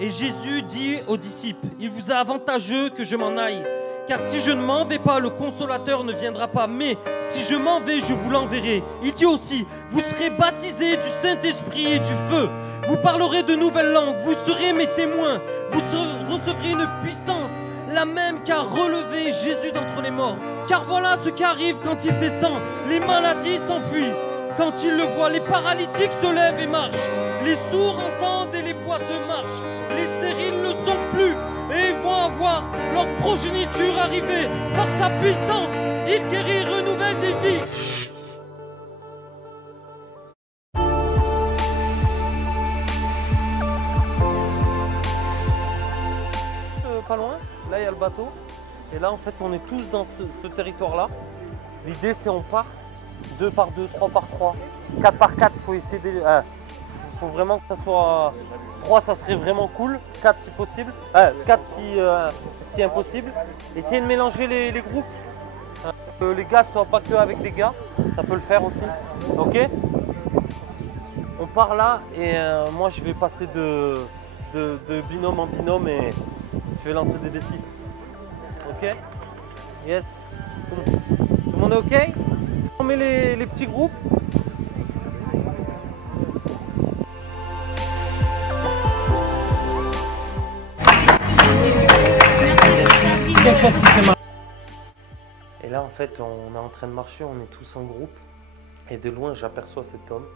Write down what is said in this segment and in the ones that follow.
Et Jésus dit aux disciples, il vous est avantageux que je m'en aille, car si je ne m'en vais pas, le Consolateur ne viendra pas, mais si je m'en vais, je vous l'enverrai. Il dit aussi, vous serez baptisés du Saint-Esprit et du feu, vous parlerez de nouvelles langues, vous serez mes témoins, vous recevrez une puissance, la même qu'a relevé Jésus d'entre les morts. Car voilà ce qui arrive quand il descend, les maladies s'enfuient, quand il le voit, les paralytiques se lèvent et marchent, les sourds entendent et les boiteux marchent, les stériles ne sont plus, et ils vont avoir leur progéniture arriver. Par sa puissance, il guérit, renouvelle des vies. Pas loin, là il y a le bateau, et là en fait on est tous dans ce territoire-là. L'idée c'est on part 2 par 2, 3 par 3, 4 par 4, il faut essayer de... faut vraiment que ça soit... 3 ça serait vraiment cool, 4 si possible, 4 si impossible. Essayez de mélanger les groupes, que les gars ne soient pas que avec des gars, ça peut le faire aussi, ok. On part là et moi je vais passer de binôme en binôme et je vais lancer des défis, ok. Yes, tout le monde est ok. On met les petits groupes. Et là en fait on est en train de marcher, on est tous en groupe et de loin j'aperçois cet homme.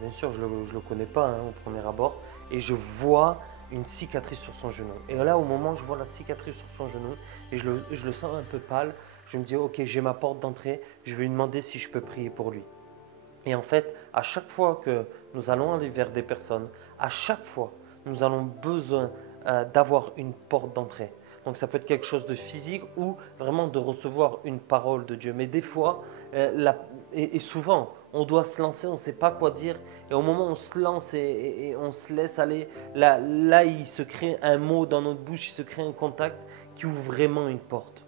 Bien sûr je le connais pas au premier abord et je vois une cicatrice sur son genou. Et là au moment où je vois la cicatrice sur son genou et je le sens un peu pâle, je me dis ok, j'ai ma porte d'entrée, je vais lui demander si je peux prier pour lui. Et en fait à chaque fois que nous allons aller vers des personnes, à chaque fois nous avons besoin d'avoir une porte d'entrée. Donc ça peut être quelque chose de physique ou vraiment de recevoir une parole de Dieu. Mais des fois, et souvent, on doit se lancer, on ne sait pas quoi dire. Et au moment où on se lance et on se laisse aller, là, il se crée un mot dans notre bouche, il se crée un contact qui ouvre vraiment une porte.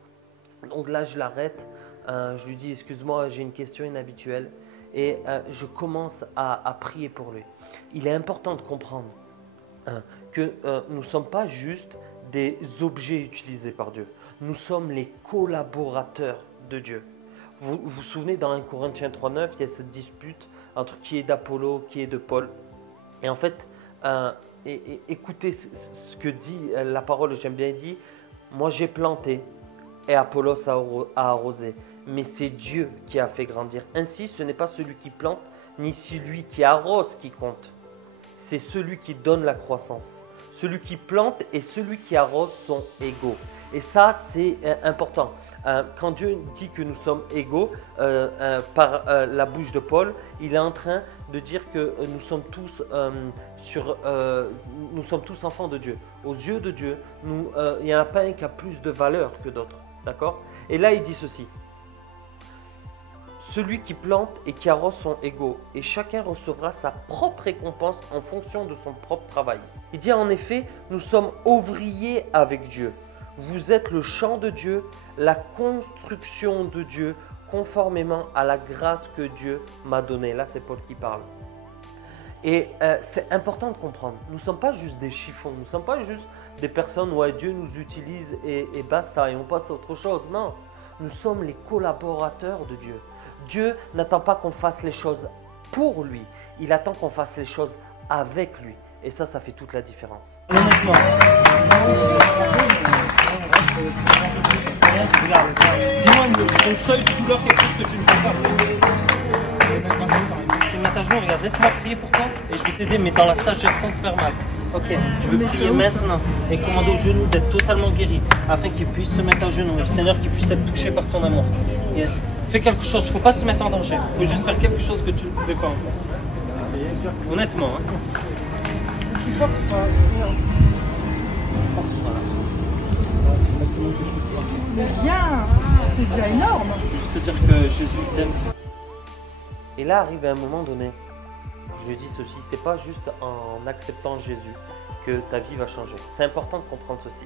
Donc là, je l'arrête, je lui dis, excuse-moi, j'ai une question inhabituelle. Et je commence à prier pour lui. Il est important de comprendre que nous ne sommes pas juste des objets utilisés par Dieu. Nous sommes les collaborateurs de Dieu. Vous vous souvenez dans 1 Corinthiens 3,9, il y a cette dispute entre qui est d'Apollo, qui est de Paul. Et en fait, écoutez ce que dit la parole, j'aime bien, il dit, moi j'ai planté et Apollos a arrosé, mais c'est Dieu qui a fait grandir. Ainsi, ce n'est pas celui qui plante, ni celui qui arrose qui compte. C'est celui qui donne la croissance. Celui qui plante et celui qui arrose sont égaux. Et ça, c'est important. Quand Dieu dit que nous sommes égaux, par la bouche de Paul, il est en train de dire que nous sommes tous, nous sommes tous enfants de Dieu. Aux yeux de Dieu, il n'y en a pas un qui a plus de valeur que d'autres. D'accord ? Et là, il dit ceci. Celui qui plante et qui arrose sont égaux, et chacun recevra sa propre récompense en fonction de son propre travail. Il dit en effet, nous sommes ouvriers avec Dieu. Vous êtes le champ de Dieu, la construction de Dieu, conformément à la grâce que Dieu m'a donnée. Là, c'est Paul qui parle. Et c'est important de comprendre, nous ne sommes pas juste des chiffons, nous ne sommes pas juste des personnes où Dieu nous utilise et basta, et on passe à autre chose. Non, nous sommes les collaborateurs de Dieu. Dieu n'attend pas qu'on fasse les choses pour lui, il attend qu'on fasse les choses avec lui. Et ça fait toute la différence. Honnêtement. Dis-moi ton seuil de douleur, quelque chose que tu ne peux pas faire. Tu me mets ta genou, regarde, laisse-moi prier pour toi et je vais t'aider, mais dans la sagesse sans se faire mal. Ok, je veux prier maintenant et commander au genou d'être totalement guéri afin qu'il puisse se mettre à genoux et le Seigneur qu'il puisse être touché par ton amour. Yes. Fais quelque chose, il ne faut pas se mettre en danger. Il faut juste faire quelque chose que tu ne pouvais pas encore. Honnêtement. Tu forces pas. Force pas. C'est le maximum que je puisse faire. Mais rien, c'est déjà énorme. Juste te dire que Jésus t'aime. Et là arrive à un moment donné, je lui dis ceci, c'est pas juste en acceptant Jésus que ta vie va changer. C'est important de comprendre ceci.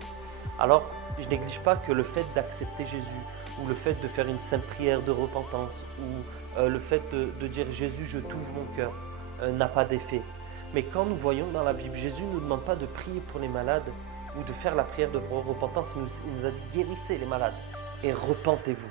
Alors, je néglige pas que le fait d'accepter Jésus, ou le fait de faire une simple prière de repentance, ou le fait de dire Jésus, je t'ouvre mon cœur, n'a pas d'effet. Mais quand nous voyons dans la Bible, Jésus ne nous demande pas de prier pour les malades ou de faire la prière de repentance. Il nous a dit guérissez les malades et repentez-vous.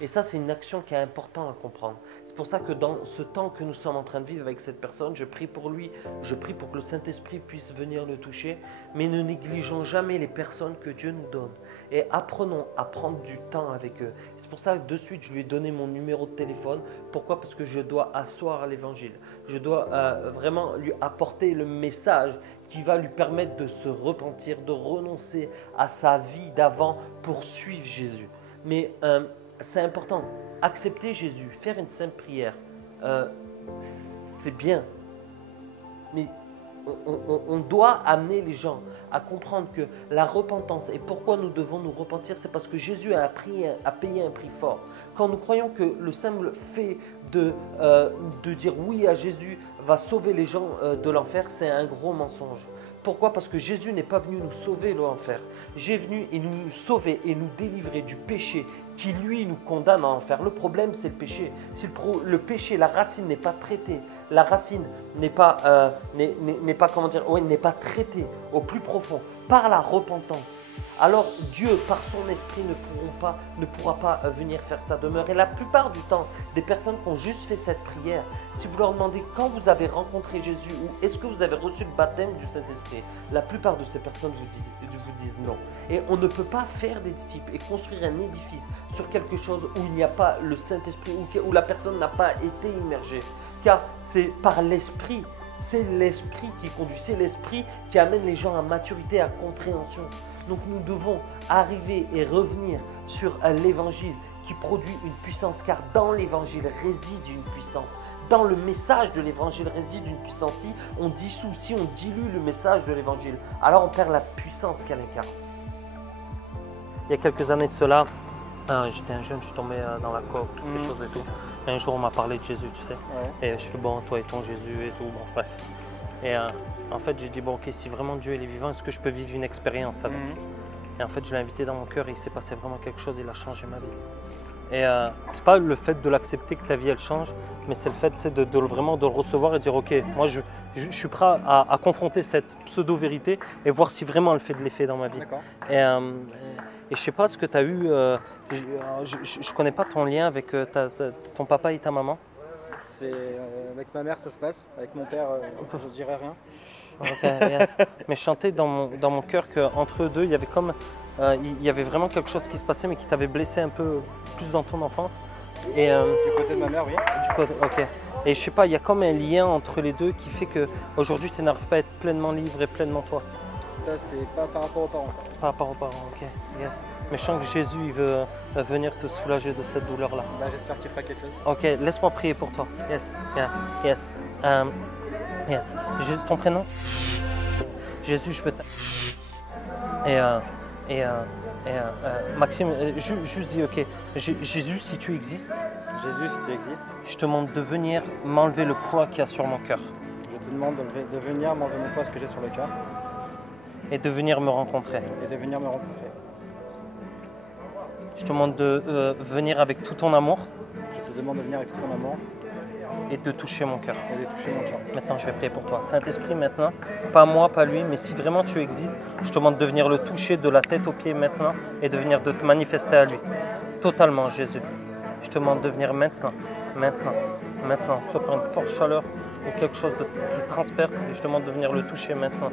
Et ça, c'est une action qui est importante à comprendre. C'est pour ça que dans ce temps que nous sommes en train de vivre avec cette personne, je prie pour lui, je prie pour que le Saint-Esprit puisse venir le toucher, mais ne négligeons jamais les personnes que Dieu nous donne. Et apprenons à prendre du temps avec eux. C'est pour ça que de suite, je lui ai donné mon numéro de téléphone. Pourquoi? Parce que je dois asseoir l'évangile. Je dois vraiment lui apporter le message qui va lui permettre de se repentir, de renoncer à sa vie d'avant pour suivre Jésus. Mais c'est important. Accepter Jésus, faire une simple prière, c'est bien. Mais on doit amener les gens à comprendre que la repentance, et pourquoi nous devons nous repentir, c'est parce que Jésus a payé un prix fort. Quand nous croyons que le simple fait de dire oui à Jésus va sauver les gens de l'enfer, c'est un gros mensonge. Pourquoi? Parce que Jésus n'est pas venu nous sauver de l'enfer. Jésus est venu et nous sauver et nous délivrer du péché qui, lui, nous condamne à l'enfer. Le problème, c'est le péché. Si le péché, la racine n'est pas traitée, la racine n'est pas, n'est pas traitée au plus profond par la repentance, alors Dieu, par son esprit, ne pourra pas venir faire sa demeure. Et la plupart du temps, des personnes qui ont juste fait cette prière, si vous leur demandez quand vous avez rencontré Jésus ou est-ce que vous avez reçu le baptême du Saint-Esprit, la plupart de ces personnes vous disent non. Et on ne peut pas faire des disciples et construire un édifice sur quelque chose où il n'y a pas le Saint-Esprit, où la personne n'a pas été immergée. Car c'est par l'esprit. C'est l'esprit qui conduit, c'est l'esprit qui amène les gens à maturité, à compréhension. Donc nous devons arriver et revenir sur l'évangile qui produit une puissance, car dans l'évangile réside une puissance. Dans le message de l'évangile réside une puissance. Si on dissout, si on dilue le message de l'évangile, alors on perd la puissance qu'elle incarne. Il y a quelques années de cela, j'étais un jeune, je suis tombé dans la coque, toutes ces choses et tout. Et un jour on m'a parlé de Jésus, tu sais. Ouais. Et je fais bon, toi et ton Jésus et tout, bon bref. Et en fait j'ai dit bon ok, si vraiment Dieu il est vivant, est-ce que je peux vivre une expérience avec lui? Et en fait je l'ai invité dans mon cœur et il s'est passé vraiment quelque chose, il a changé ma vie. Et c'est pas le fait de l'accepter que ta vie elle change, mais c'est le fait vraiment de le recevoir et de dire ok, moi je suis prêt à confronter cette pseudo-vérité et voir si vraiment elle fait de l'effet dans ma vie. Et je sais pas ce que tu as eu, je connais pas ton lien avec ton papa et ta maman. C'est avec ma mère ça se passe, avec mon père je dirais rien. Ok, yes. Mais je sentais dans mon cœur qu'entre eux deux, il y avait il y avait vraiment quelque chose qui se passait mais qui t'avait blessé un peu plus dans ton enfance. Et, du côté de ma mère, oui. Ok. Et je sais pas, il y a comme un lien entre les deux qui fait qu'aujourd'hui tu n'arrives pas à être pleinement libre et pleinement toi. Ça c'est pas par rapport aux parents. Par rapport aux parents, ok. Yes. Mais je sens que Jésus il veut venir te soulager de cette douleur-là. Bah, j'espère qu'il fera quelque chose. Ok, laisse-moi prier pour toi. Yes, yeah. Yes. Yes. Jésus, ton prénom? Jésus, je veux Maxime, juste dis ok. Jésus, si tu existes. Jésus, si tu existes. Je te demande de venir m'enlever le poids qu'il y a sur mon cœur. Je te demande de venir m'enlever mon poids, ce que j'ai sur le cœur. Et de venir me rencontrer. Je te demande de venir avec tout ton amour. Je te demande de venir avec tout ton amour. Et de toucher mon cœur. Maintenant, Maintenant, je vais prier pour toi. Saint-Esprit, maintenant, pas moi, pas lui, mais si vraiment tu existes, je te demande de venir le toucher de la tête aux pieds maintenant et de venir de te manifester à lui. Totalement, Jésus. Je te demande de venir maintenant. Tu vas prendre une forte chaleur ou quelque chose qui transperce et je te demande de venir le toucher maintenant.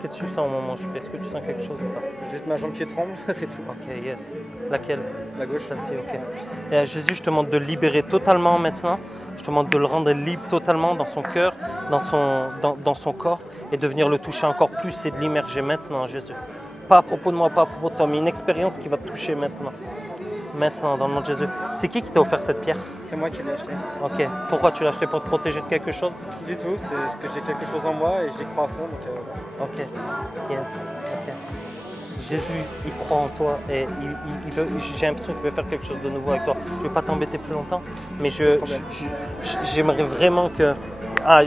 Qu'est-ce que tu sens au moment où je prie? Est-ce que tu sens quelque chose ou pas? Juste ma jambe qui tremble, c'est tout. Ok, yes. Laquelle? La gauche. Celle-ci, ok. Et Jésus, je te demande de le libérer totalement maintenant. Je te demande de le rendre libre totalement dans son cœur, dans son corps et de venir le toucher encore plus et de l'immerger maintenant, Jésus. Pas à propos de moi, pas à propos de toi, mais une expérience qui va te toucher maintenant. Maintenant, dans le nom de Jésus. C'est qui t'a offert cette pierre? C'est moi qui l'ai acheté. Ok. Pourquoi tu l'as acheté? Pour te protéger de quelque chose? Du tout, c'est parce que j'ai quelque chose en moi et j'y crois à fond. Donc, Ok. Yes. Ok. Jésus, il croit en toi et j'ai l'impression qu'il veut faire quelque chose de nouveau avec toi. Je ne vais pas t'embêter plus longtemps, mais j'aimerais vraiment que... Ah,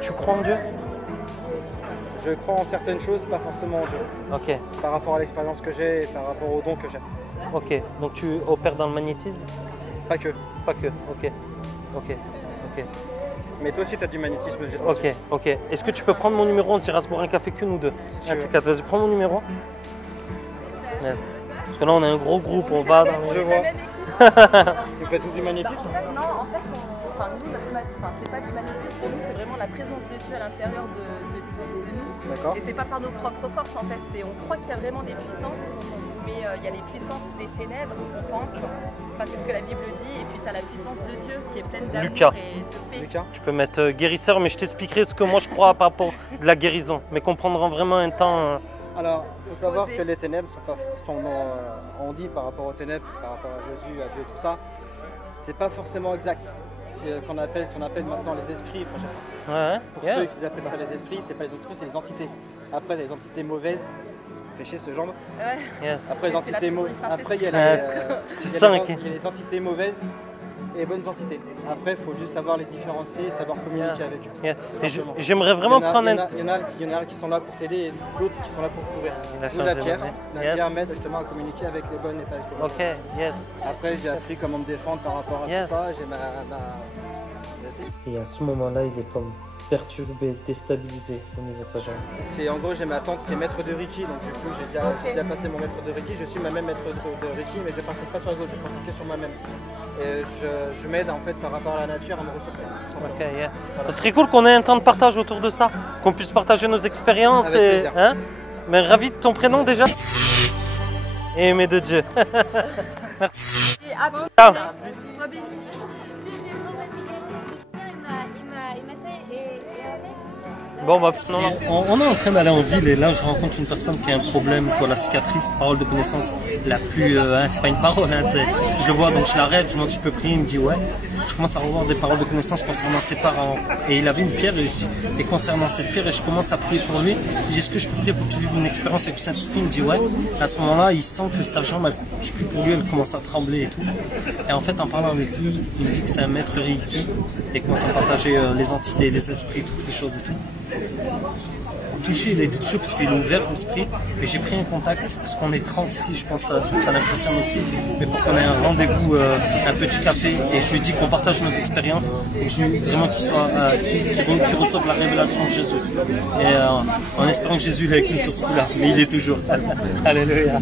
tu crois en Dieu? Je crois en certaines choses, pas forcément en Dieu. Ok. Par rapport à l'expérience que j'ai et par rapport aux dons que j'ai. Ok, donc tu opères dans le magnétisme? Pas que. Ok. Mais toi aussi, tu as du magnétisme gestationnel. Ok, ok. Est-ce que tu peux prendre mon numéro? On ira se boire un café qu'une ou deux. tu veux. Vas-y, prends mon numéro. Yes. Parce que là, on est un gros groupe, on va dans Je les... vois. Tu fais tout du magnétisme? Non, en fait, nous, c'est pas du magnétisme, pour nous, c'est vraiment la présence de Dieu à l'intérieur de nous. D'accord. Et c'est pas par nos propres forces, en fait. On croit qu'il y a vraiment des puissances, mais il y a les puissances des ténèbres, on pense. Enfin, c'est ce que la Bible dit. Et puis, tu as la puissance de Dieu qui est pleine d'amour Lucas. et de paix. Lucas? Tu peux mettre guérisseur, mais je t'expliquerai ce que moi je crois par rapport à la guérison. Mais qu'on prendra vraiment un temps... Alors, il faut savoir Oser. que les ténèbres on dit par rapport aux ténèbres, par rapport à Jésus, à Dieu, tout ça, c'est pas forcément exact. Qu'on appelle maintenant les esprits. Ouais, Pour ceux qui appellent ça les esprits, c'est pas les esprits, c'est les entités. Après, il y a les entités mauvaises. Fais chier cette jambe. Ouais. Yes. Après, les Mais c'est la entités puissance du Après, il y a Saint-Esprit. il y a les entités mauvaises et les bonnes entités. Après, il faut juste savoir les différencier, savoir communiquer avec eux. Yeah. Et Simplement. j'aimerais vraiment prendre un... Il y en a qui sont là pour t'aider et d'autres qui sont là pour te pourrir. Il a Nous, la changé pierre, de la yes. pierre m'aide justement à communiquer avec les bonnes et pas avec les mauvaises. Ok, yes. Après, j'ai appris comment me défendre par rapport à Yes. tout ça. J'ai ma... Et à ce moment-là, il est comme perturbé, déstabilisé au niveau de sa jambe. En gros, j'ai ma tante qui est maître de Reiki, donc du coup, j'ai déjà passé mon maître de Reiki. Je suis ma-même maître de Reiki, mais je ne pratique pas sur les autres, je pratique que sur moi-même. Et je m'aide en fait par rapport à la nature à me ressourcer. Ok, yeah. Ce serait cool qu'on ait un temps de partage autour de ça, qu'on puisse partager nos expériences. Avec Et, plaisir. hein. Mais ravi de ton prénom déjà. Et aimé de Dieu. Et avant, Ciao. sois béni. Bon, bah, on est en train d'aller en ville et là je rencontre une personne qui a un problème pour la cicatrice, parole de connaissance la plus... c'est pas une parole, hein, je le vois donc je l'arrête, je lui demande si je peux prier, il me dit ouais. Je commence à revoir des paroles de connaissance concernant ses parents et il avait une pierre et concernant cette pierre et je commence à prier pour lui. Je dis est-ce que je peux prier pour que tu vives une expérience avec le Saint-Esprit? Il me dit ouais. À ce moment-là il sent que sa jambe, je prie pour lui, elle commence à trembler et tout. Et en fait en parlant avec lui, il me dit que c'est un maître Reiki et commence à partager les entités, les esprits, toutes ces choses et tout. Touché, il a été touché parce qu'il est ouvert d'esprit et j'ai pris un contact parce qu'on est 30 ici, je pense que ça l'impressionne aussi, mais pour qu'on ait un rendez-vous, un petit café et je lui dis qu'on partage nos expériences et que je lui dis vraiment qu'il reçoive la révélation de Jésus et en espérant que Jésus est avec nous sur ce coup-là, mais il est toujours. Alléluia.